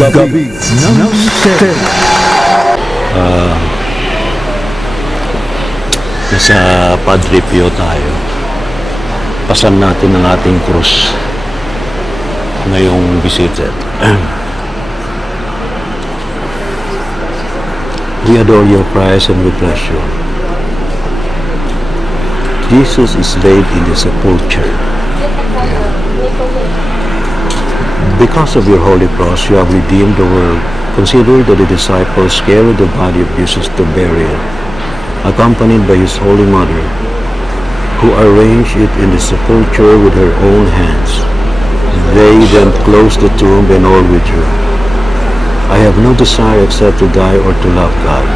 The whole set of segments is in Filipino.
Gabi ng Stella. Nasa Padre Pio tayo. Pasan natin ang ating krus ngayong bisita. We adore your Christ and we bless you. Jesus is laid in the sepulchre. Because of your holy cross, you have redeemed the world. Consider that the disciples carried the body of Jesus to burial, accompanied by his holy mother, who arranged it in the sepulchre with her own hands. They then closed the tomb and all withdrew. I have no desire except to die or to love God,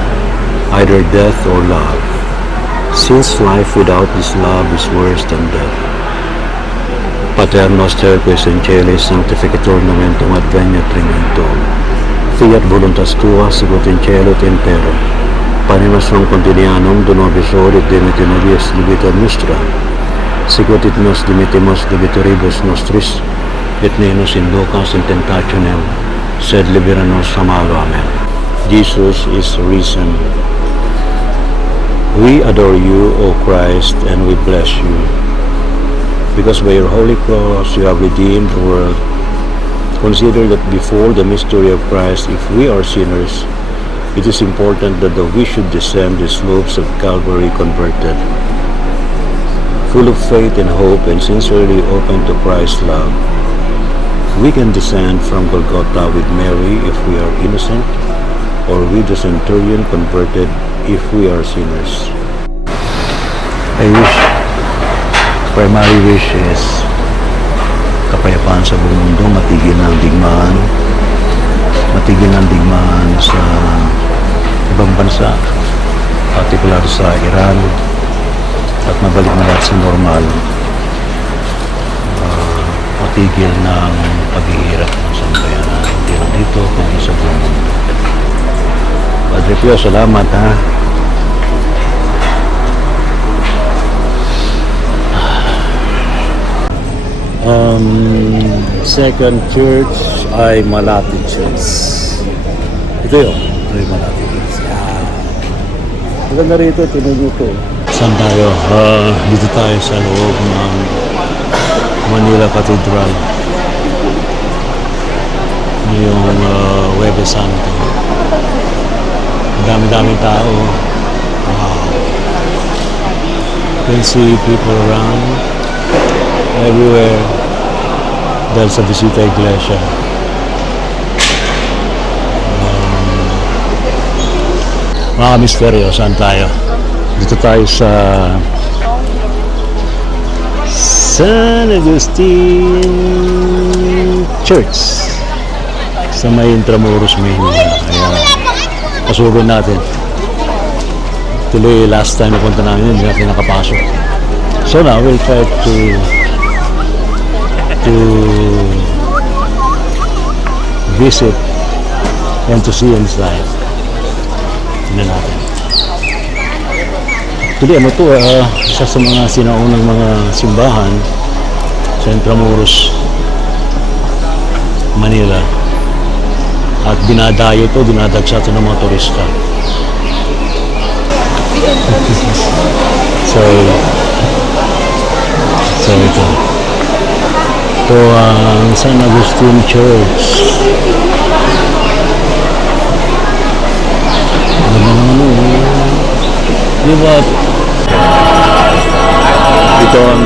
either death or love, since life without this love is worse than death. Pater noster quis in celis sanctificator nomentum adveniat regnum. Fiat voluntas tua sicut in cielo et in terra. Panem nostrum quotidianum da nobis hodie et dimitte nobis debita nostra, sicut et nos dimittimus debitoribus nostris, et ne nos inducas in tentationem, sed libera nos a malo. Amen. Jesus is risen. We adore you, O Christ, and we bless you. Because by your holy cross you have redeemed the world. Consider that before the mystery of Christ, if we are sinners, it is important that we should descend the slopes of Calvary converted, full of faith and hope and sincerely open to Christ's love. We can descend from Golgotha with Mary if we are innocent, or with the centurion converted if we are sinners. Primary wish is kapayapaan sa buong mundo, matigil ng digmaan sa ibang bansa, particular sa Iran, at mabalik na lahat sa normal. Matigil ng paghihirap ng sambayanan, hindi lang dito, kundi sa buong mundo. Padre Pio, salamat ha. Second church ay Malati Church. Ito yun. Ito yung Malati Church. Maganda rito, tinuloy ko. Saan tayo? Dito tayo sa loob ng Manila Cathedral. Yung Huwebes Santo. Dami-dami tao. Wow. You can see people around everywhere dahil sa Visita Iglesia. Mga misteryo, saan tayo? Dito tayo sa San Agustin Church sa may Intramuros, Maynila. Ayan, pasukin natin. Tuloy last time na punta namin, hindi natin nakapasok. So now we'll try to visit and to see inside. Tingnan natin. Actually, ano to, isa sa mga sinaunang mga simbahan sa Intramuros, Manila. At dinadayo to, dinadagsa to ng mga turista. So ito. Ito ang San Agustin Church. Diba? Ito ang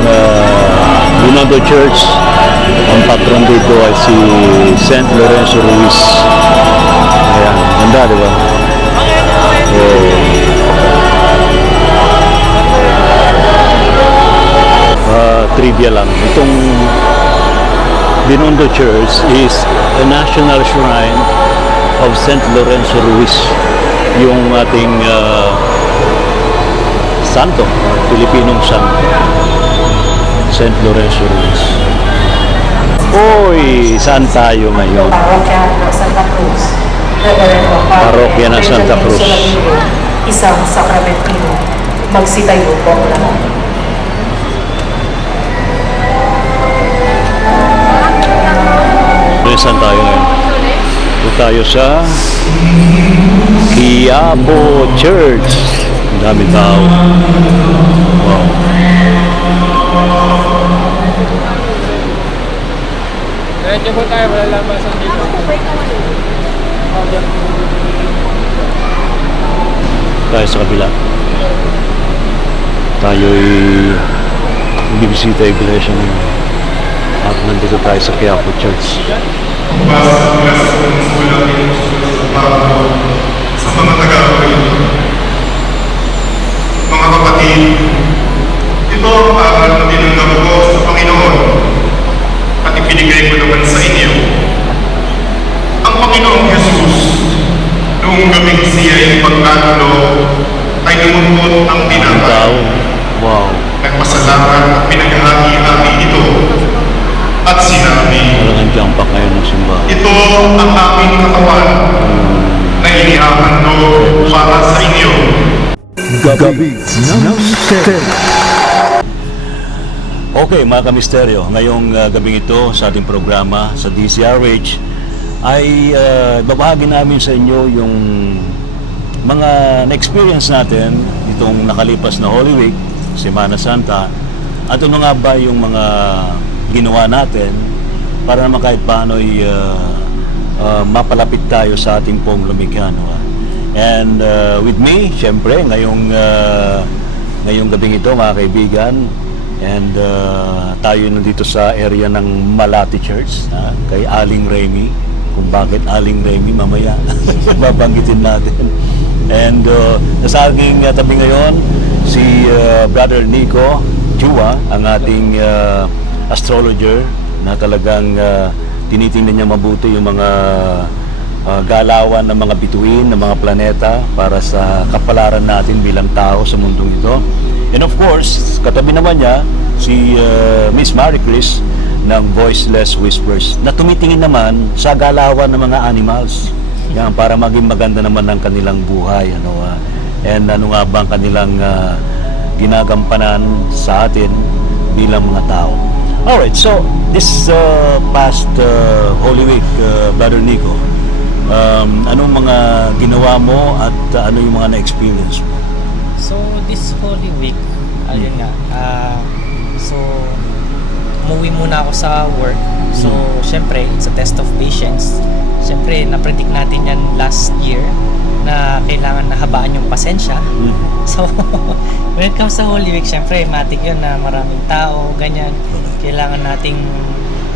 Binondo Church. Ang patron dito ay si St. Lorenzo Ruiz. Ayan, ganda, diba? Trivia lang. Itong Binondo Church is a national shrine of St. Lorenzo Ruiz, yung ating santo, Pilipinong santo, St. Lorenzo Ruiz. Hoy, saan tayo ngayon? Parokya ng Santa Cruz. Isang sakramento. Magsitayo po ang lahat. Saan tayo ngayon? tayo sa Quiapo Church. Ang daming tao. Wow. Diretso po tayo, wala labasan dito. Tayo sa kabila. Tayo'y bibisita yung iglesia ngayon. At nandito tayo sa Quiapo Church. Sa mga taga-Pinoy. Mga kapatid, ito ang aral na tinanggap ko sa Panginoon at ibinigay ko naman sa inyo. Ang Panginoong Jesus, noong gabing siya'y pagkatulo, ay lumungkot ang Ang tinapay. tao. Wow. Nagpasalamat at pinaghahati-hati ito. At sinabi, Talagang jump pack ngayon ng simbahan. ito ang aming katawan na inihahandog para sa inyo. Gabi ng Misteryo. Okay mga kamisteryo, ngayong gabing ito sa ating programa sa DCRH ay babahagi namin sa inyo yung mga na-experience natin itong nakalipas na Holy Week, Semana Santa, at ano nga ba yung mga ginawa natin para naman kahit paano'y mapalapit tayo sa ating pong lumikha. No? And with me, syempre, ngayong gabing ito mga kaibigan, and tayo nandito sa area ng Malati Church, kay Aling Remy. Kung bakit Aling Remy, mamaya babanggitin natin. And nasa aking tabi ngayon, si Brother Nico Jua, ang ating astrologer na talagang tinitingnan niya mabuti yung mga galawan ng mga bituin, ng mga planeta para sa kapalaran natin bilang tao sa mundong ito. And of course, katabi naman niya si Miss Marie Chris ng Voiceless Whispers na tumitingin naman sa galawan ng mga animals. Yan, para maging maganda naman ang kanilang buhay. And ano nga ba ang kanilang ginagampanan sa atin bilang mga tao. Alright, so this past Holy Week, Brother Nico, anong mga ginawa mo at ano yung mga na-experience mo? So, this Holy Week, ayun nga, so, umuwi muna ako sa work. So, syempre, it's a test of patience. Syempre, na-predict natin yan last year na kailangan na habaan yung pasensya. So, when it comes sa Holy Week, syempre, matik yun na maraming tao, ganyan. Kailangan nating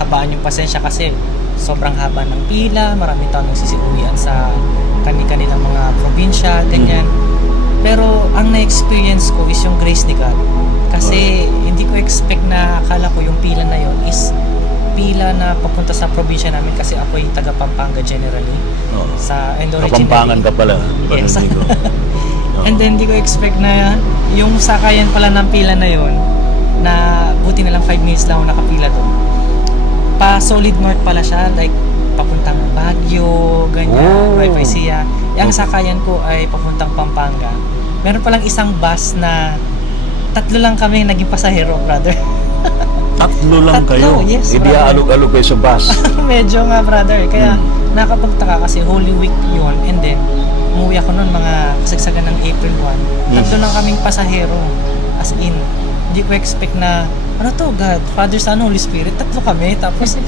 habaan yung pasensya kasi sobrang haba ng pila, maraming tao nagsisiuwian sa kanilang mga probinsya, ganyan. Pero ang na-experience ko is yung grace ni God. Kasi hindi ko expect na akala ko yung pila na yon is pila na papunta sa probinsya namin kasi ako ay taga Pampanga generally. And originally, Kapampangan ka pala. Yes. Brother Nico. And then hindi ko expect na yung sakayan pala ng pila na yon na buti na lang 5 minutes lang ako nakapila doon. Pa solid north pala siya, like papuntang Baguio, ganyan, Nueva Ecija. Yung sakayan ko ay papuntang Pampanga. Meron palang isang bus na 3 lang kami naging pasahero, brother. 3 lang kayo? Yes, Hindi brother. alog-alog kayo sa bus. Medyo nga, brother. Kaya nakapagtaka kasi Holy Week yun. And then, umuwi ako noon mga kasagsagan ng April 1. 3 lang kaming pasahero. As in, hindi ko expect na, ano to, God, Father, Son, Holy Spirit, 3 kami. Tapos,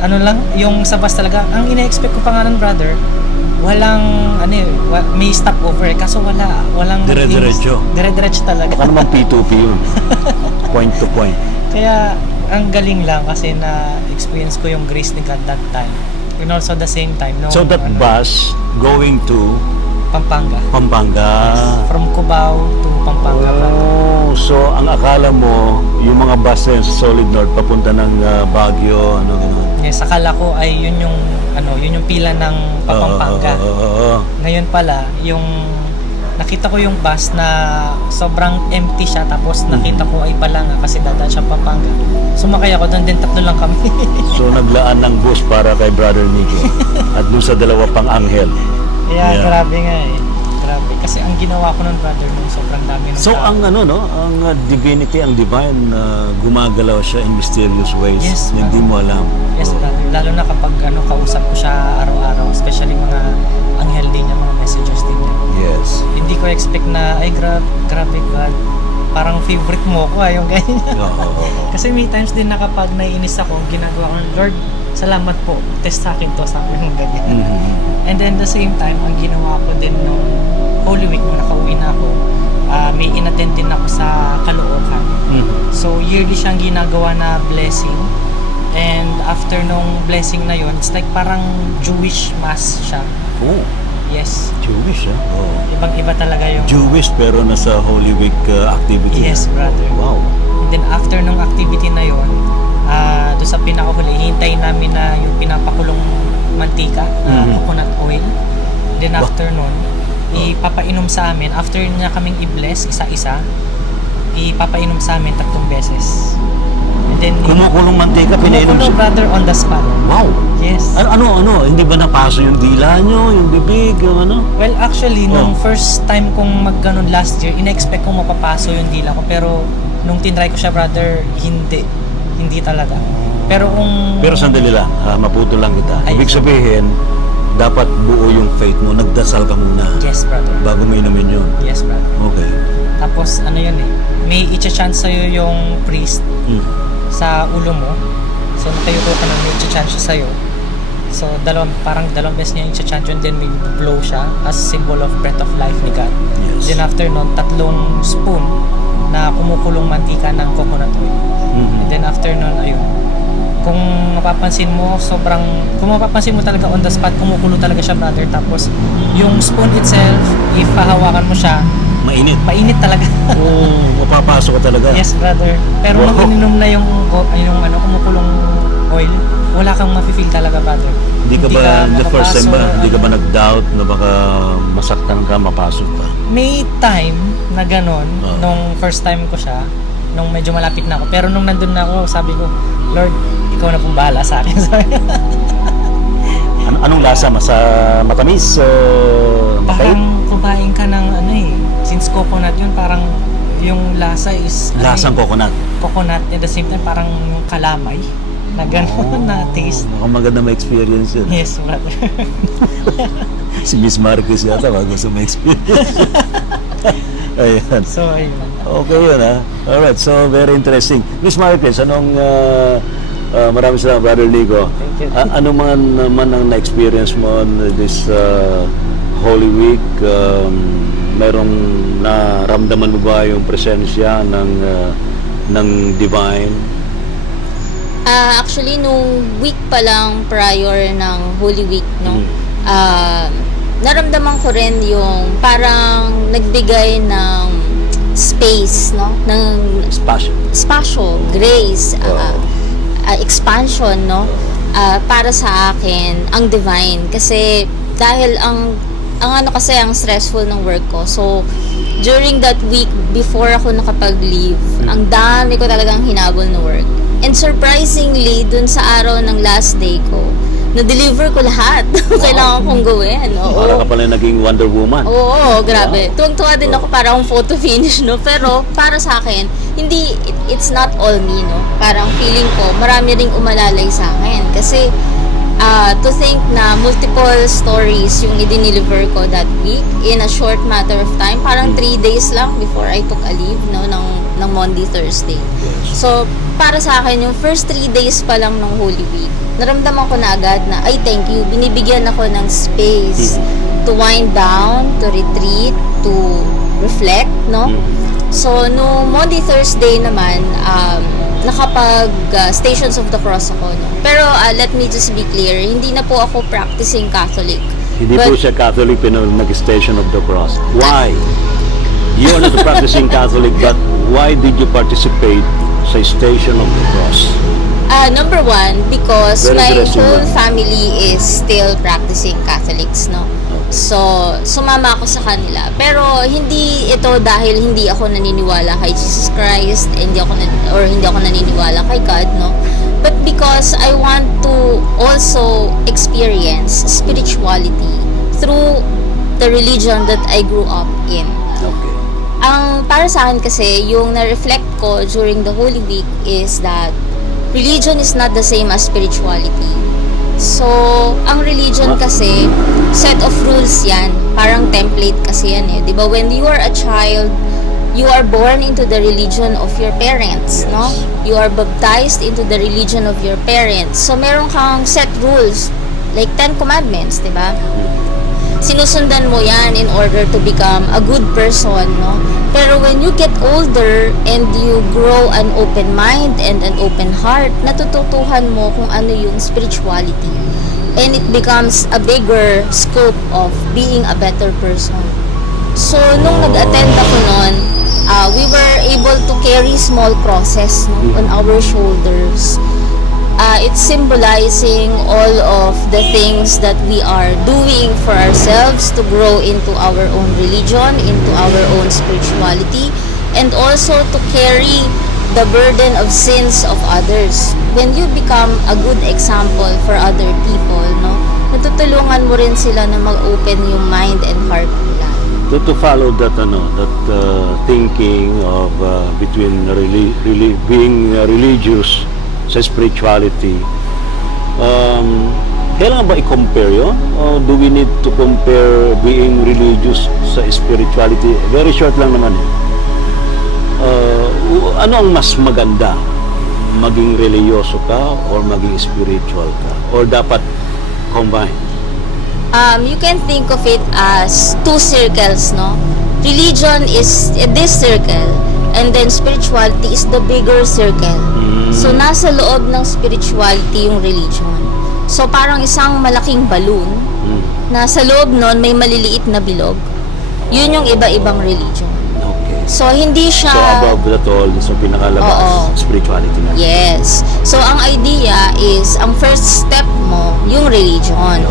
ano lang, yung sa bus talaga, ang ina-expect ko pa nga nun, brother, walang, may stopover. Kaso walang... Dire-diretso. Dire-diretso talaga. Baka naman P2P yun. Point to point. Kaya, ang galing lang kasi na-experience ko yung grace ni God that time. And also the same time, no? So that bus going to Pampanga. Pampanga. From Cubao to Pampanga. Oh, so ang akala mo, yung mga bus na yun sa Solid North papunta ng Baguio, ano gano'n? Yes, akala ko ay yun yung pila ng Pampanga. Ngayon pala, yung nakita ko yung bus na sobrang empty siya tapos nakita ko ay Balanga kasi dadaan siya Pampanga. Sumakay ako doon din, 3 lang kami. So naglaan ng bus para kay Brother Nico at doon sa 2 pang anghel. Yeah, Yeah. grabe nga eh. Grabe. Kasi ang ginawa ko nun, brother, nung sobrang dami ng So tao. ang ang divinity, ang divine, gumagalaw siya in mysterious ways Yes, na hindi mo alam. Yes, brother. Lalo na kapag kausap ko siya araw-araw, especially na, ay grabe God, parang favorite mo ko yung ganyan. Kasi may times din na kapag naiinis ako, ang ginagawa ko, Lord, salamat po, test sa akin to, sabi ng ganyan. And then the same time, ang ginawa ko din nung Holy Week, nung nakauwi na ako, may inattend din ako sa Caloocan. So yearly siyang ginagawa na blessing. And after nung blessing na yon, it's like parang Jewish mass siya. Oh, Yes. Jewish, ah? Oh. Ibang-iba talaga yung... Jewish pero nasa Holy Week activity. Yes, brother. Wow. And then after nung activity na yon, doon sa pinakahuli, hintayin namin na yung pinapakulong mantika, coconut oil. Then after nun, ipapainom sa amin. After niya kaming i-bless isa-isa, ipapainom sa amin 3 beses. And then, Kumukulong mantika, pinainom kumukulo, siya. brother, on the spot. Wow. Yes. Ano? Hindi ba napaso yung dila nyo, yung bibig, yung ano? Well, actually, nung first time kong mag-ganon last year, ina-expect kong mapapaso yung dila ko. Pero nung tinry ko siya, brother, hindi. Hindi talaga. Pero kung... Pero sandali lang, maputo lang kita. Ay. Ibig sabihin, dapat buo yung faith mo. Nagdasal ka muna Yes, brother. bago mo inumin yun. Yes, brother. Okay. Tapos, ano yun may i-chant sa'yo yung priest sa ulo mo. So, nakayuko ka na, may i-chant siya sa'yo. So, parang dalawang beses niya i-chant yun, then may blow siya as symbol of breath of life ni God. Yes. Then after nun, 3 spoon na kumukulong mantika ng coconut oil. And then after nun, ayun. Kung mapapansin mo, kung mapapansin mo talaga on the spot, kumukulo talaga siya, brother. Tapos, yung spoon itself, if hahawakan mo siya, Mainit. mainit talaga. Mapapasok ka talaga. Yes, brother. Pero nung Wow. ininom na yung kumukulong oil, wala kang mafe-feel talaga, brother. Hindi ka ba, the first time ba, mapapaso, hindi ka ba nag-doubt na baka masaktan ka, mapasok ka? May time na ganon, Oh. nung first time ko siya, nung medyo malapit na ako. Pero nung nandun na ako, sabi ko, Lord, ikaw na pong bahala sa akin. Anong lasa? Matamis? Parang kumain ka ng since coconut yun, parang yung lasa is Lasang coconut. coconut, at the same time parang yung kalamay na gano'n na taste. Mukhang maganda ma-experience yun. Yes, brother. Si Miss Marquez yata, gusto ma-experience. Ayan. So, ayun. Okay yun, ha? Alright, so very interesting. Miss Marquez, maraming salamat, Brother Ligo. Thank you. Ano naman ang na-experience mo on this Holy Week? Merong naramdaman mo ba yung presensya ng Divine? Actually, nung week pa lang prior ng Holy Week, naramdaman ko rin yung parang nagbigay ng space, no? Ng spasyo, grace, expansion, no? Para sa akin, ang Divine. Kasi dahil ang stressful ng work ko. So, during that week, before ako nakapag-leave, ang dami ko talagang hinabol na work. And surprisingly, dun sa araw ng last day ko, na-deliver ko lahat. Kailangan kong gawin. Oo. Parang ka pala naging Wonder Woman. Oo, grabe. Tuwang-tuwa din ako para akong photo finish, no? Pero para sa akin, it's not all me, no? Parang feeling ko, marami ring umalalay sa akin. Kasi, to think na multiple stories yung i-deliver ko that week in a short matter of time, parang 3 days lang before I took a leave, no? Ng Monday, Thursday. So, para sa akin, yung first 3 days pa lang ng Holy Week, naramdaman ko na agad na, ay, thank you, binibigyan ako ng space to wind down, to retreat, to reflect, no? So, no Monday, Thursday naman, nakapag-Stations of the Cross ako, no? Pero, let me just be clear, hindi na po ako practicing Catholic. Hindi po siya Catholic, pero nag-Station of the Cross. Why? You're not a practicing Catholic, but why did you participate sa Station of the Cross? Number 1, because Very my interesting whole one. family is still practicing Catholics, no? So, sumama ako sa kanila. Pero hindi ito dahil hindi ako naniniwala kay Jesus Christ, hindi ako naniniwala kay God, no? But because I want to also experience spirituality through the religion that I grew up in. Okay. Ang para sa akin kasi, yung na-reflect ko during the Holy Week is that religion is not the same as spirituality. So, ang religion kasi, set of rules yan. Parang template kasi yan eh. Di ba? When you are a child, you are born into the religion of your parents, no? You are baptized into the religion of your parents. So, meron kang set rules, like 10 commandments, di ba? Sinusundan mo yan in order to become a good person, no? Pero when you get older and you grow an open mind and an open heart, natututuhan mo kung ano yung spirituality. And it becomes a bigger scope of being a better person. So, nung nag-attend ako nun, we were able to carry small crosses, no, on our shoulders. It's symbolizing all of the things that we are doing for ourselves to grow into our own religion, into our own spirituality, and also to carry the burden of sins of others. When you become a good example for other people, no, natutulungan mo rin sila na mag-open yung mind and heart nila. To follow that thinking of between being religious sa spirituality, kailangan ba i-compare yun? Or do we need to compare being religious sa spirituality? Very short lang naman eh. Ano ang mas maganda? Maging religyoso ka or maging spiritual ka? Or dapat combine? You can think of it as two circles, no? Religion is this circle, and then spirituality is the bigger circle. So, nasa loob ng spirituality yung religion. So, parang isang malaking balloon, nasa loob nun may maliliit na bilog. Yun yung iba-ibang religion. Okay. So, hindi siya... So, above that all, so pinakalabas, Oo. spirituality na. Yes. So, ang idea is, ang first step mo, yung religion.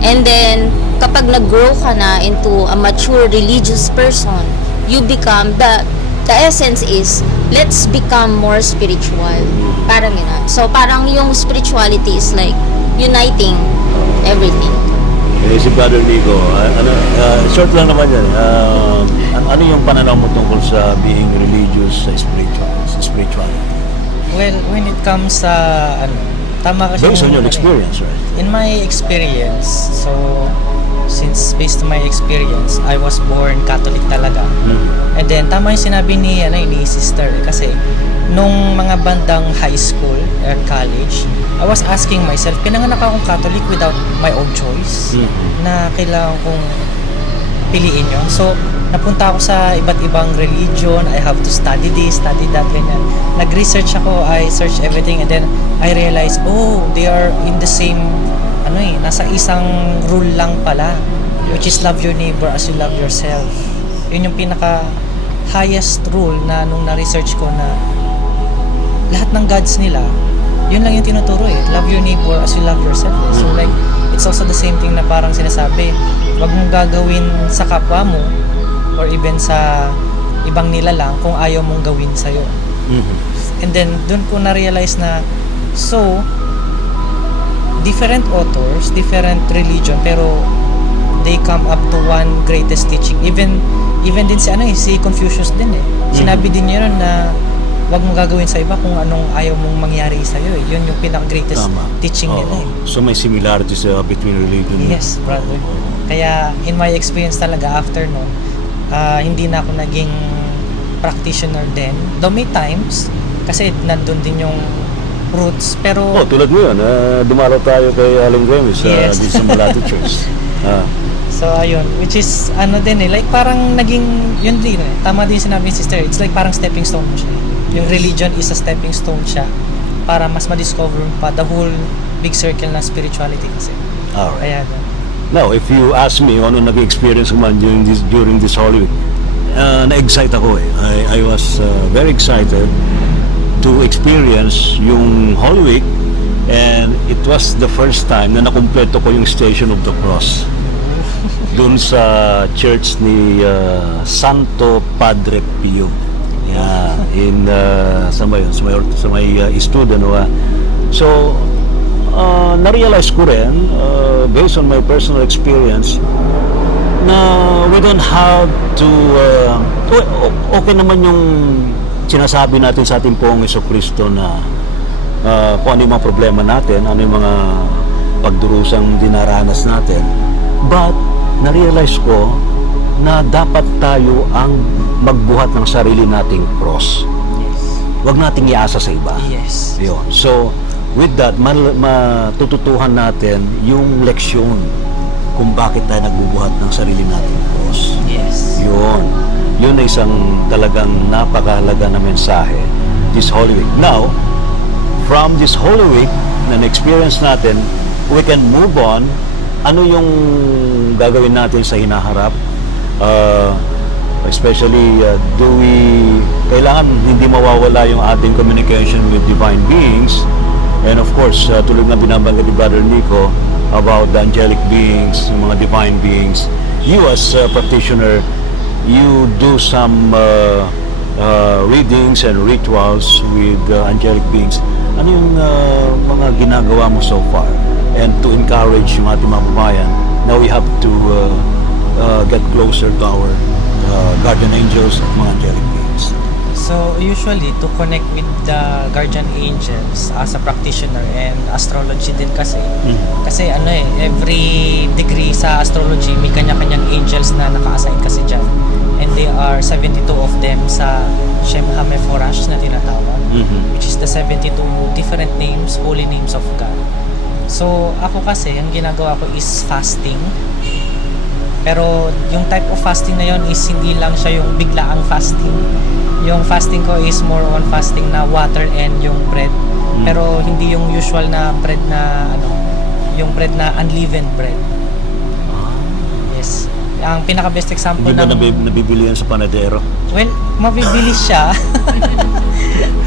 And then, kapag nag-grow ka na into a mature religious person, you become, the essence is, let's become more spiritual. Parang yun. So, parang yung spirituality is like, uniting everything. Eh, si Brother Nico, short lang naman yan. Ano yung pananaw mo tungkol sa being religious sa spirituality? Well, when it comes sa tama kasi Based on your yung, experience, right? In my experience, so since based on my experience, I was born Catholic talaga. And then tama yung sinabi ni ni sister kasi nung mga bandang high school or college, I was asking myself, pinanganak akong Catholic without my own choice na kailangan kong piliin yun. So, napunta ako sa iba't ibang religion. I have to study this, study that, ganyan. Nag-research ako, I searched everything, and then I realized, oh, they are in the same, nasa isang rule lang pala, which is love your neighbor as you love yourself. Yun yung pinaka-highest rule na nung na-research ko na lahat ng gods nila, yun lang yung tinuturo eh. Love your neighbor as you love yourself. So like, it's also the same thing na parang sinasabi, wag mong gagawin sa kapwa mo or even sa ibang nilalang kung ayaw mong gawin sa'yo. And then, dun ko na-realize na, so, different authors, different religion, pero they come up to one greatest teaching. Even din si Confucius din eh. Sinabi din niya na wag mong gagawin sa iba kung anong ayaw mong mangyari sa iyo. Yun yung pinaka-greatest teaching nila eh. So may similarities between religion. Yes, brother. Kaya in my experience talaga after nun, hindi na ako naging practitioner din. Though may times, kasi nandun din yung roots, pero... tulad mo yun, dumaraw tayo kay Aling Remis Yes. dito sa Malate Church. So ayun, which is din like parang naging, yun din eh. Tama din sinabi ni sister, it's like parang stepping stone mo siya. Yung religion is a stepping stone siya para mas ma-discover pa the whole big circle na spirituality kasi. Alright. Kaya Now, if you ask me ano nag-experience ko man during this Holy Week, na-excite ako eh. I was very excited to experience yung Holy Week, and it was the first time na nakumpleto ko yung Station of the Cross dun sa church ni Santo Padre Pio. Yeah, in sa may student so na-realize ko rin based on my personal experience na we don't have to okay naman yung sinasabi natin sa ating Poong Jesucristo na kung ano yung mga problema natin, ano yung mga pagdurusang dinaranas natin. But, na-realize ko na dapat tayo ang magbuhat ng sarili nating cross. Yes. Huwag nating iasa sa iba. Yes. Yun. So, with that, matututuhan natin yung leksyon kung bakit tayo nagbubuhat ng sarili nating cross. Yes. Yun. Yun ay isang talagang napakahalaga na mensahe this Holy Week. Now, from this Holy Week na na-experience natin, we can move on. Ano yung gagawin natin sa hinaharap? Especially, kailangan hindi mawawala yung ating communication with divine beings. And of course, tulad na binabanggit ni Brother Nico about the angelic beings, yung mga divine beings. You as a practitioner, you do some readings and rituals with angelic beings. Ano yung mga ginagawa mo so far? And to encourage yung ating mga babayan, now we have to get closer to our guardian angels at mga angelic beings. So usually to connect with the guardian angels as a practitioner and astrology din kasi every degree sa astrology may kanya-kanyang angels na naka-assign kasi dyan, and they are 72 of them sa Shem HaMeforash na tinatawag, which is the 72 different names, holy names of God. So ako kasi ang ginagawa ko is fasting. Pero yung type of fasting na yon is hindi lang siya yung biglaang fasting. Yung fasting ko is more on fasting na water and yung bread. Pero hindi yung usual na bread na yung bread na unleavened bread. Yes. Ang pinaka-best example Hindi ba ng nabibili yan sa panadero? well, mabibili siya.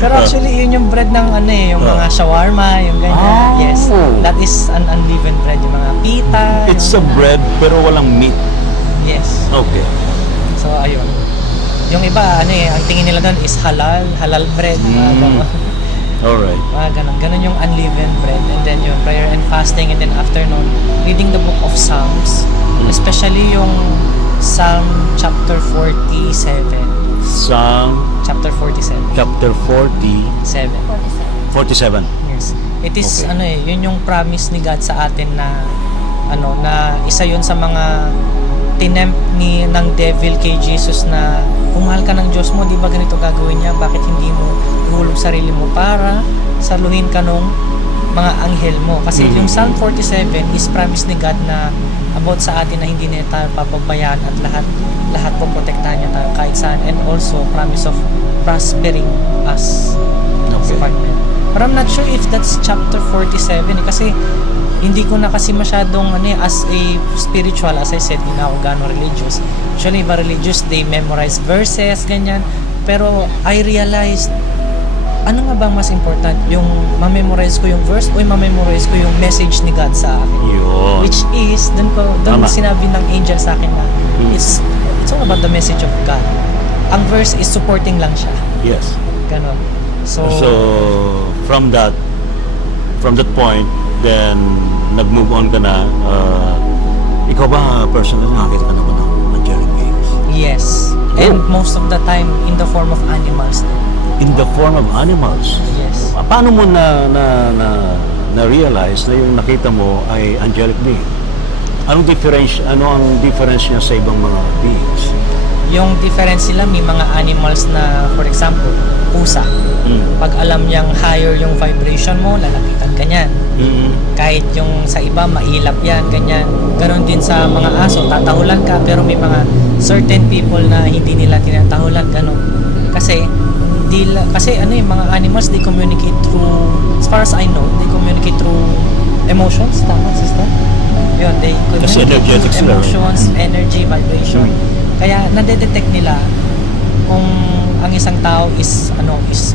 Pero actually yun yung bread ng yung mga shawarma, yung ganyan. Yes. That is an unleavened bread, yung mga pita. It's a yung mga- bread pero walang meat. Yes. Okay. So ayun. Yung iba ang tingin nila doon is halal bread, mga ganon. Alright. Mga ganon yung unleavened bread, and then yung prayer and fasting, and then afternoon reading the book of Psalms, especially yung Psalm chapter 47. Psalm Chapter 47. chapter 47. 47. Yes. It is Okay. yun yung promise ni God sa atin na na isa yun sa mga tinempt ng devil kay Jesus na kung mahal ka ng Diyos mo, di ba ganito gagawin niya? Bakit hindi mo ihulog sarili mo para saluhin ka nung mga anghel mo? Kasi yung Psalm 47 is promise ni God na about sa atin na hindi niya tayo papabayaan at lahat po protektahan niya tayo kahit saan, and also promise of prospering us sa Okay. partner. But I'm not sure if that's chapter 47 kasi hindi ko na kasi masyadong as a spiritual, as I said, hindi na ako gano'ng religious. Usually iba religious, they memorize verses, ganyan. Pero I realized, ano nga bang mas important? Yung ma-memorize ko yung verse o yung ma-memorize ko yung message ni God sa akin? Yun. Which is, doon Tama. sinabi ng angel sa akin na it's all about the message of God. Ang verse is supporting lang siya. Yes. Ganon. So from that point, then nag-move on ka na. Ikaw ba personally nakakita ka na ba ng angelic beings? Yes. And most of the time in the form of animals. In the form of animals. Yes. Paano mo na-realize na yung nakita mo ay angelic being? Ano ang difference niya sa ibang mga beings? Yung difference sila, may mga animals na, for example, pusa. Pag alam niyang higher yung vibration mo, lalapitan ka niyan. Kahit yung sa iba, mailap yan, ganyan. Ganon din sa mga aso, tatahulan ka, pero may mga certain people na hindi nila tinatahulan, ganon. Kasi yung mga animals, they communicate through, as far as I know, they communicate through emotions, tama, sister? Yun, they Kasi communicate energetic through sila. emotions, energy, vibration. Kaya nade-detect nila kung ang isang tao is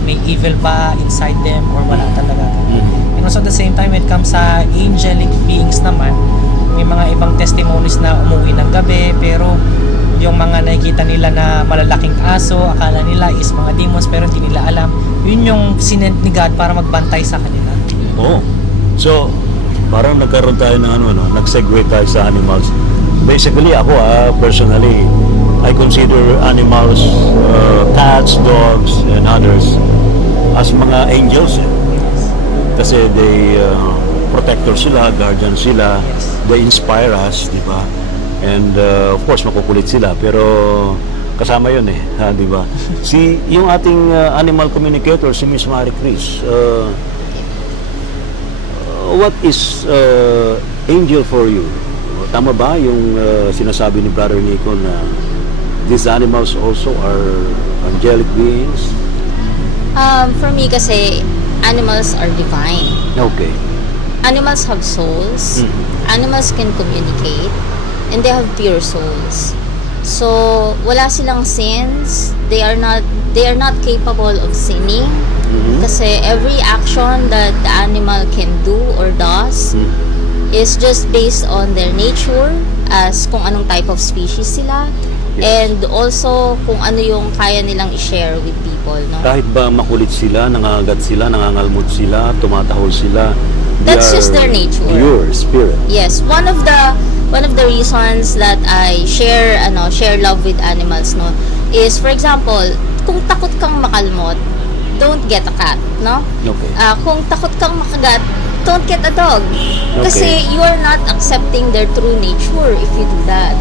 may evil ba inside them or wala talaga. And also at the same time, when it comes sa angelic beings naman, may mga ibang testimonies na umuwi ng gabi, pero yung mga nakikita nila na malalaking aso, akala nila is mga demons, pero hindi nila alam. Yun yung sinent ni God para magbantay sa kanila. Oh. So, parang nagkaroon tayo ng nag-segue tayo sa animals. Basically, ako personally, I consider animals, cats, dogs, and others as mga angels. Kasi protector sila, guardian sila. Yes. They inspire us, di ba? And of course, makukulit sila. Pero kasama yun eh, ha, di ba? Yung ating animal communicator, si Miss Marie Chris, what is angel for you? Tama ba yung sinasabi ni Brother Nico na these animals also are angelic beings? For me kasi, animals are divine. Okay. Animals have souls. Animals can communicate. And they have pure souls. So, wala silang sins. They are not capable of sinning. Kasi every action that the animal can do or does is just based on their nature, as kung anong type of species sila. Yes. And also kung ano yung kaya nilang i-share with people, no? Kahit ba makulit sila, nangangagat sila, nangangalmot sila, tumatahol sila, they That's just are their nature. Pure spirit. Yes, one of the reasons that I share love with animals, no, is for example, kung takot kang makalmot, don't get a cat, no? Okay. Kung takot kang makagat, don't get a dog. Kasi you are not accepting their true nature if you do that.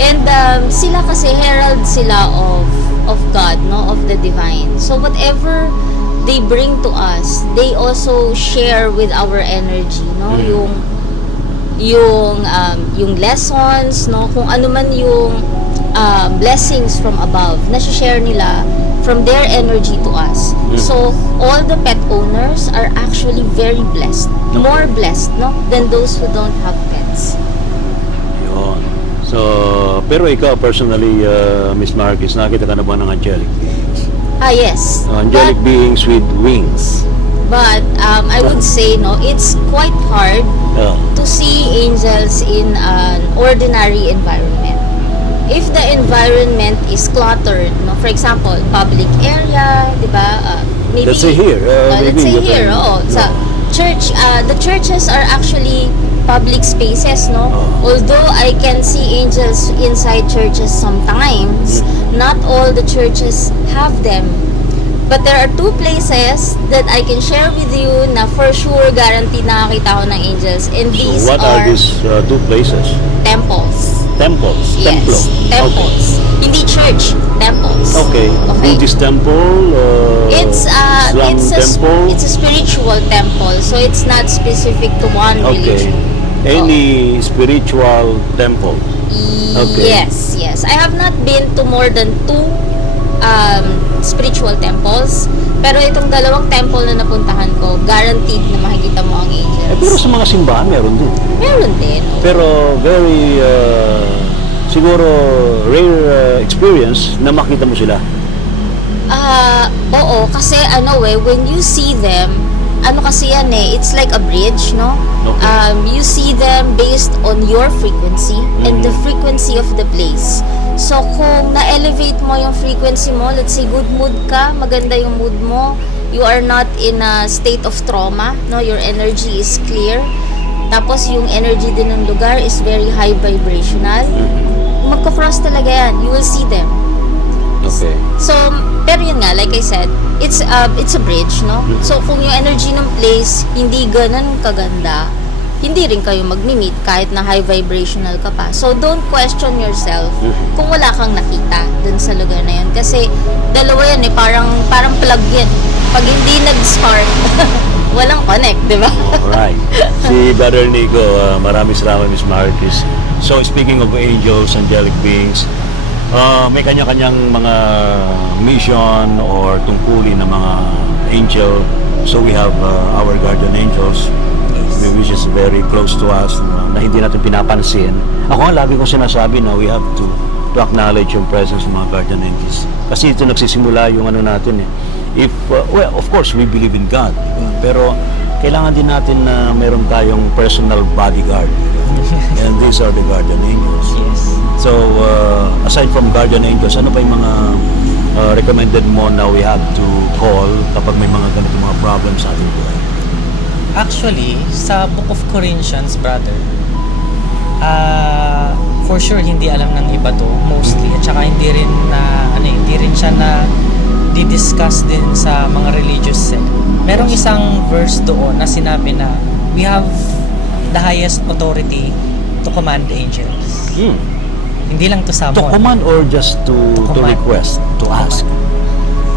And sila kasi herald sila of God, no, of the divine. So whatever they bring to us, they also share with our energy, no, yung lessons, no, kung ano man yung blessings from above na share nila from their energy to us. So all the pet owners are actually very blessed, more blessed, no, than those who don't have pets. Yun. So, pero ikaw personally, Miss Marquez, nakita ka na ba ng angelic beings? Yes. Angelic beings with wings. But I would say, no, it's quite hard to see angels in an ordinary environment. If the environment is cluttered, no, for example, public area, di ba? Maybe, Let's say here. let's maybe say you here, can- sa church, the churches are actually public spaces, no? Although I can see angels inside churches sometimes, not all the churches have them. But there are two places that I can share with you na for sure guaranteed nakakita ko ng angels. And these So, what are these two places? temples. Temples. Yes, Templo. temples. Hindi church, temples. Okay. Okay. Buddhist temple, Islam temple. It's a spiritual temple, so it's not specific to one Okay. religion. Any spiritual temple. Okay. Yes. I have not been to more than 2 spiritual temples, pero itong dalawang temple na napuntahan ko, guaranteed na makikita mo ang angels. Pero sa mga simbahan, meron din. Meron din. Pero very, siguro, rare experience na makita mo sila. Oo, kasi when you see them, kasi yan it's like a bridge, no? Okay. You see them based on your frequency and the frequency of the place. So, kung na-elevate mo yung frequency mo, let's say good mood ka, maganda yung mood mo, you are not in a state of trauma, no? Your energy is clear. Tapos, yung energy din ng lugar is very high vibrational. Magko-cross talaga yan. You will see them. Okay. So, pero yun nga, like I said, it's a bridge, no? So, kung yung energy ng place hindi ganun kaganda, hindi rin kayo magmi-meet kahit na high vibrational ka pa. So, don't question yourself kung wala kang nakita dun sa lugar na yun. Kasi, dalawa yan parang plug yan. Pag hindi nag-spark, walang connect, di ba? Alright. Si Brother Nico, maraming salamat, Miss Marquez. So, speaking of angels, angelic beings, may kanya-kanyang mga mission or tungkulin ng mga angel. So we have our guardian angels, which is very close to us, na hindi natin pinapansin. Ako nga lagi kong sinasabi na we have to acknowledge yung presence ng mga guardian angels. Kasi ito nagsisimula yung natin eh. If, well, of course, we believe in God. Pero kailangan din natin na meron tayong personal bodyguard. And these are the guardian angels. Yes. So, aside from guardian angels, ano pa yung mga recommended mo na we have to call kapag may mga ganito mga problems sa ating buhay? Actually, sa Book of Corinthians, brother, for sure hindi alam ng iba to mostly, at saka hindi rin siya na di-discuss din sa mga religious sect. Merong isang verse doon na sinabi na we have the highest authority to command the angels. Hindi lang to summon. To command or just to command. request, to ask?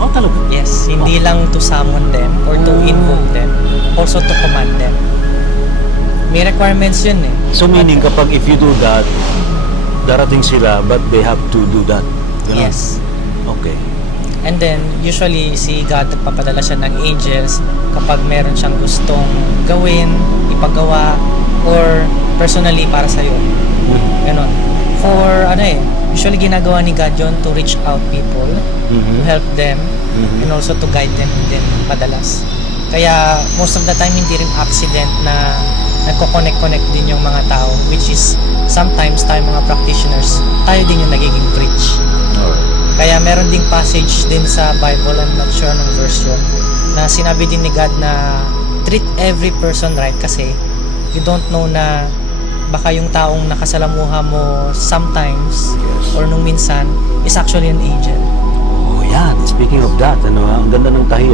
Oh, talaga? Yes, hindi lang to summon them or to invoke them, also to command them. May requirements yun eh. So meaning kapag if you do that, darating sila but they have to do that? Ganun? Yes. Okay. And then, usually, si God nagpapadala siya ng angels kapag meron siyang gustong gawin, ipagawa, or personally para sa'yo. Ganon. For, usually ginagawa ni God yun to reach out people, to help them, and also to guide them din madalas. Kaya, most of the time, hindi rin accident na nagko-connect din yung mga tao, which is, sometimes tayo mga practitioners, tayo din yung nagiging preach. Alright. Kaya meron ding passage din sa Bible, I'm not sure ng version, na sinabi din ni God na treat every person right kasi you don't know na baka yung taong nakasalamuha mo sometimes or nung minsan is actually an angel. Oh, yan. Speaking of that, ang ganda ng tahi,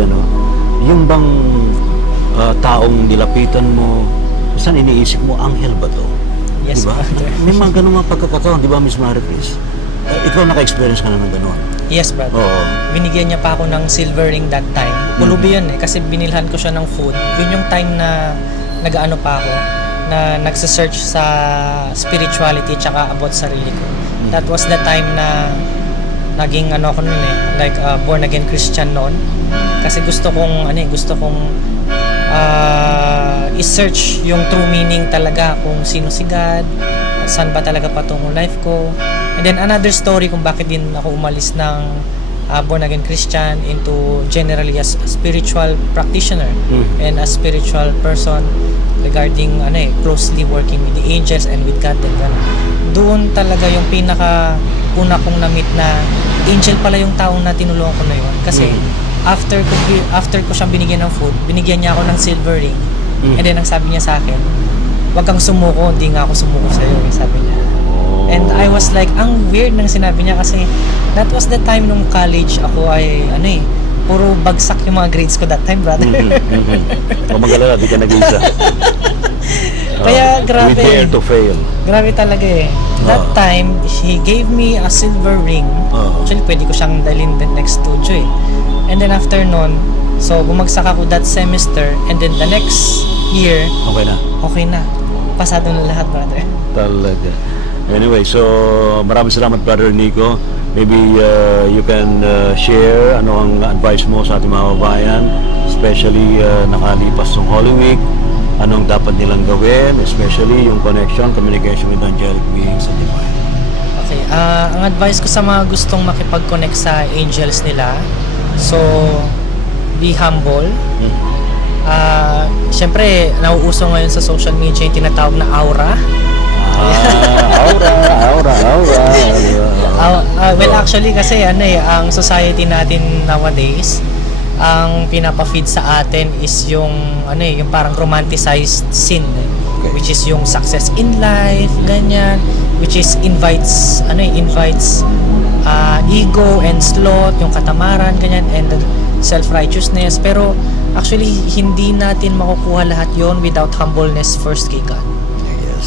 yung bang taong nilapitan mo, saan iniisip mo, anghel ba to? Yes, diba? brother. May mga ganun mga pagkakataon, di ba, Miss Maricris? Ikaw naka-experience ka na ng ganun. Yes, brother. Oo. Binigyan niya pa ako ng silver ring that time. Pulubi yun eh, kasi binilhan ko siya ng food. Yun yung time na nag-ano pa ako, na nagsa-search sa spirituality tsaka about sarili ko. That was the time na naging ako nun eh, like born again Christian noon. Kasi gusto kong i-search yung true meaning talaga kung sino si God, saan ba talaga patungo life ko. And then another story kung bakit din ako umalis ng born again Christian into generally as a spiritual practitioner and a spiritual person regarding closely working with the angels and with God and God. Doon talaga yung pinaka una kong na-meet na angel pala yung taong na tinulungan ko na yun kasi after ko siyang binigyan ng food, binigyan niya ako ng silver ring. And then ang sabi niya sa akin, wag kang sumuko, hindi nga ako sumuko sa'yo, sabi niya. And I was like, ang weird ng sinabi niya kasi that was the time nung college ako ay puro bagsak yung mga grades ko that time, brother. Huwag mag-alala, di ka nag-isa. Kaya grabe. We dare to fail. Grabe talaga eh. That time, he gave me a silver ring. Actually, pwede ko siyang dalhin the next studio eh. And then after nun, so bumagsak ako that semester and then the next year, Okay na. Pasado na lahat, brother. Talaga. Anyway, so maraming salamat, Brother Nico. Maybe you can share ano ang advice mo sa ating mga babayan, especially nakalipas ng Holy Week. Anong dapat nilang gawin, especially yung connection, communication with angelic beings and divine. Okay, ang advice ko sa mga gustong makipag-connect sa angels nila, so be humble. Siyempre, nauuso ngayon sa social media yung tinatawag na aura. Aura. Well, actually kasi ang society natin nowadays, ang pinapa-feed sa atin is yung yung parang romanticized sin, which is yung success in life, ganyan, which is invites ego and sloth, yung katamaran, ganyan, and self-righteousness. Pero actually hindi natin makukuha lahat yon without humbleness first kay God.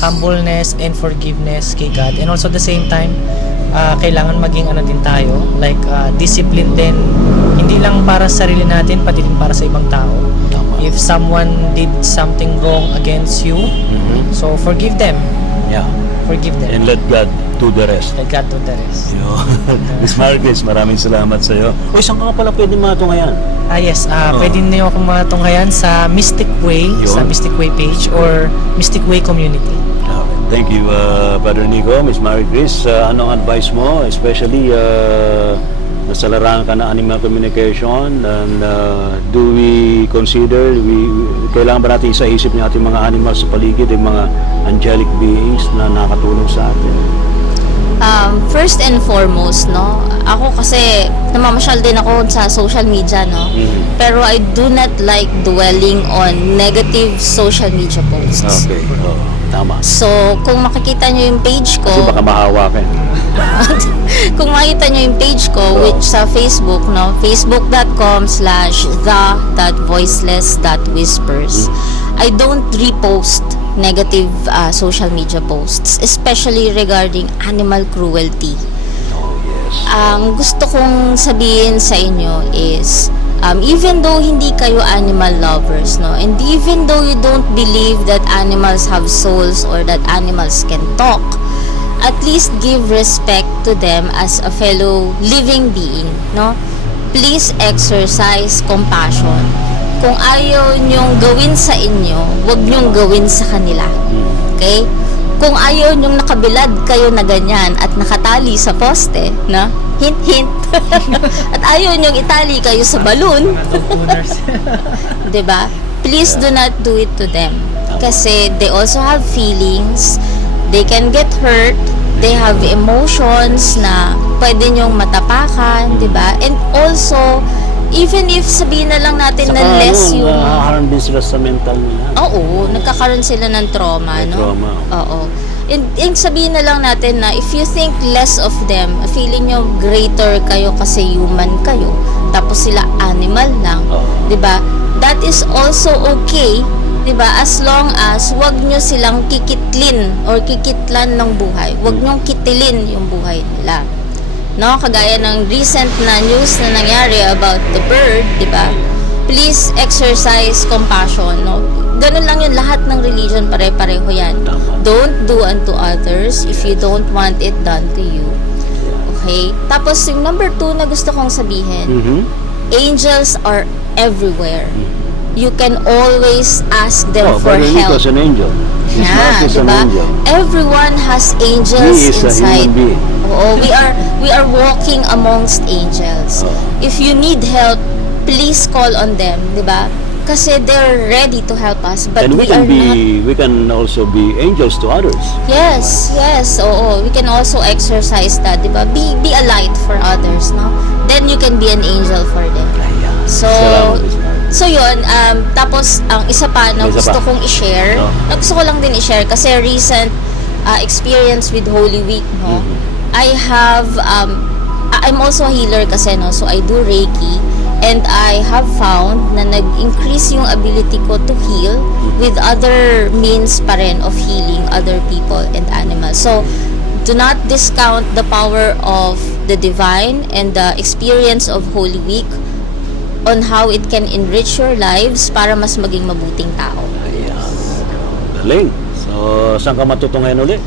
Humbleness and forgiveness kay God, and also at the same time kailangan maging din tayo, like discipline din, hindi lang para sa sarili natin pati din para sa ibang tao. If someone did something wrong against you, so forgive them. Forgive them And let God do the rest. let God do the rest. Miss Maricris, maraming salamat sa iyo. Saan ka pala pwede matunghayan? Yes, pwede niyo akong matunghayan sa Mystic Way, sa Mystic Way page or Mystic Way community. Thank you, Brother Nico. Miss Maricris, anong advice mo? Especially, nasa larangan ka na animal communication, and do we consider, kailangan ba natin isa-isip ng ating mga animals sa paligid, yung mga angelic beings na nakatulong sa atin? First and foremost, ako kasi namamasyal din ako sa social media, pero I do not like dwelling on negative social media posts. Okay, tama. So, kung makikita nyo yung page ko, Kasi baka mahawa ka. kung makita nyo yung page ko, which sa Facebook, facebook.com/the.voiceless.whispers, I don't repost negative social media posts, especially regarding animal cruelty. Oh, yes. Ang gusto kong sabihin sa inyo is, even though hindi kayo animal lovers, no, and even though you don't believe that animals have souls or that animals can talk, at least give respect to them as a fellow living being, no? Please exercise compassion. Kung ayaw nyong gawin sa inyo, wag nyong gawin sa kanila. Okay? Kung ayaw nyong nakabilad kayo na ganyan at nakatali sa poste, no? Hint, hint. At ayaw nyong itali kayo sa balloon, Mga dog owners. 'di ba? Please do not do it to them. Kasi they also have feelings. They can get hurt. They have emotions na pwede nyong matapakan, 'di ba? And also, even if sabihin na lang natin na less yung harm din sila sa mental nila. Oo, nagkakaroon sila ng trauma, May no? trauma. Oo. And sabihin na lang natin na if you think less of them, feeling nyo greater kayo kasi human kayo, tapos sila animal lang, Oo. 'di ba? That is also okay, 'di ba? As long as wag nyo silang kikitlin or kikitlan ng buhay. Wag nyong kitilin yung buhay nila. No, kagaya ng recent na news na nangyari about the bird, 'di ba? Please exercise compassion, no? Ganun lang yun, lahat ng religion pare-pareho yan. Tama. Don't do unto others if you don't want it done to you. Okay? Tapos yung number 2 na gusto kong sabihin, Mhm. angels are everywhere. You can always ask them Oh, for Brother Nico help. is an angel. His Yeah, wife is an diba? angel. Everyone has angels He is a inside. human being. Oo, we are walking amongst angels. Oh. If you need help, please call on them, 'di ba? Kasi they're ready to help us, but And we we are can not. we can also be angels to others. Yes, yes, oo. We can also exercise that, 'di ba? Be a light for others, no? Then you can be an angel for them. So, Salamat. yun, tapos ang isa pa na Isa gusto pa. kong i-share, No? na gusto ko lang din i-share kasi recent experience with Holy Week, no? I have, I'm also a healer kasi, no? So I do Reiki, and I have found na nag-increase yung ability ko to heal with other means pa rin of healing other people and animals. So, do not discount the power of the divine and the experience of Holy Week on how it can enrich your lives para mas maging mabuting tao. Galing. So, saan ka matutungayan ulit?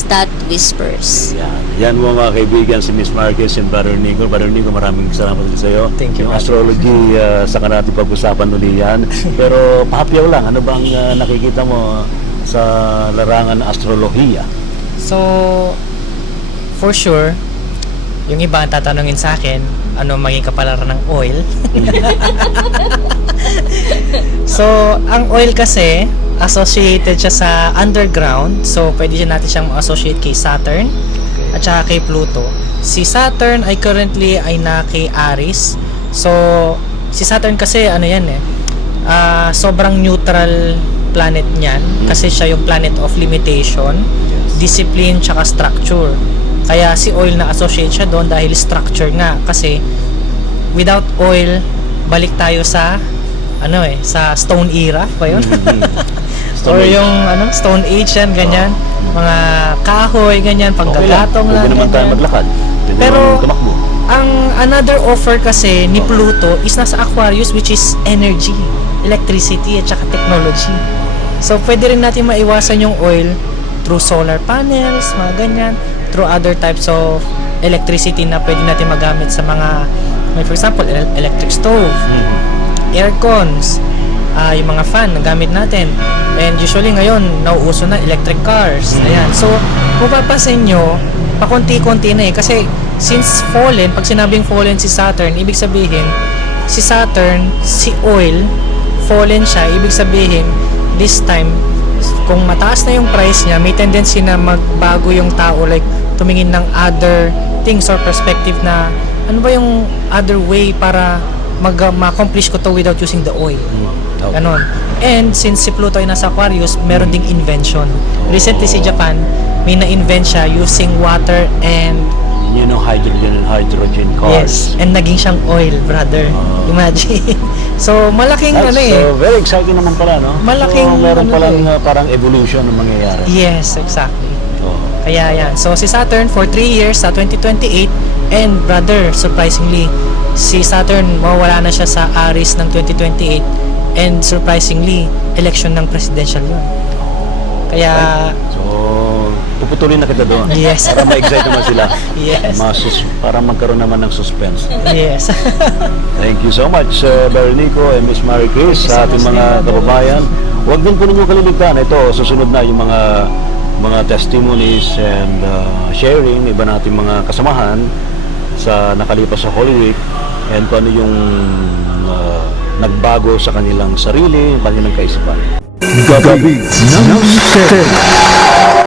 Facebook.com/the.voiceless.whispers. Yan mo mga kaibigan, si Miss Marquez and Brother Nico. Brother Nico, maraming salamat din sa iyo. Thank you. Yung astrology, saka natin pag-usapan ulit yan. Pero pahapyaw lang, ano bang nakikita mo sa larangan ng astrolohiya? So, for sure, yung iba ang tatanungin sa akin, ano maging kapalaran ng oil? So, ang oil kasi, associated siya sa underground. So, pwede siya natin siyang associate kay Saturn at saka kay Pluto. Si Saturn ay currently ay na kay Aries. So, si Saturn kasi, ano yan sobrang neutral planet niyan. Kasi siya yung planet of limitation, discipline, tsaka structure. Kaya si oil na associate siya doon dahil structure nga. Kasi without oil, balik tayo sa sa Stone Era pa yun. Or yung Stone Age yan, ganyan. Mga kahoy, ganyan, panggagatong lang, Pwede naman tayo ganyan. maglakad. Pwede Pero, naman tumakbo. Ang another offer kasi ni Pluto is nasa Aquarius, which is energy, electricity, at saka technology. So, pwede rin natin maiwasan yung oil through solar panels, mga ganyan, through other types of electricity na pwede natin magamit sa mga, for example, electric stove, aircons, yung mga fan na gamit natin. And usually ngayon, nauuso na electric cars. Ayan. So, kung papasin nyo, pakunti-kunti na kasi since fallen, pag sinabing fallen si Saturn, ibig sabihin, si Saturn, si oil, fallen siya, ibig sabihin, this time, kung mataas na yung price niya, may tendency na magbago yung tao, like tumingin ng other things or perspective na ano ba yung other way para ma-accomplish ko to without using the oil. Ganon. And since si Pluto ay nasa Aquarius, meron ding invention. Recently si Japan, may na-invent siya using water and hydrogen Yes, cars. and naging siyang oil, brother. Imagine. So, malaking That's ano eh. very exciting naman pala, no? Malaking so, meron ano palang eh. parang evolution ng mangyayari. Yes, exactly. Oo. Kaya yan. So, si Saturn for 3 years sa 2028. And brother, surprisingly, si Saturn mawawala na siya sa Aries ng 2028. And surprisingly, election ng presidential yun. Kaya, So, puputulin na kita doon. Yes. Para ma-excite naman sila. Yes. Para magkaroon naman ng suspense. yes. Thank you so much, Bernico and Miss Marie Chris, sa ating mga kababayan. Huwag din po ninyo kaliligtan. Ito, susunod na yung mga testimonies and sharing, iba nating mga kasamahan sa nakalipas sa Holy Week and kung ano yung nagbago sa kanilang sarili, yung kanilang kaisipan. Gabi ng Misteryo.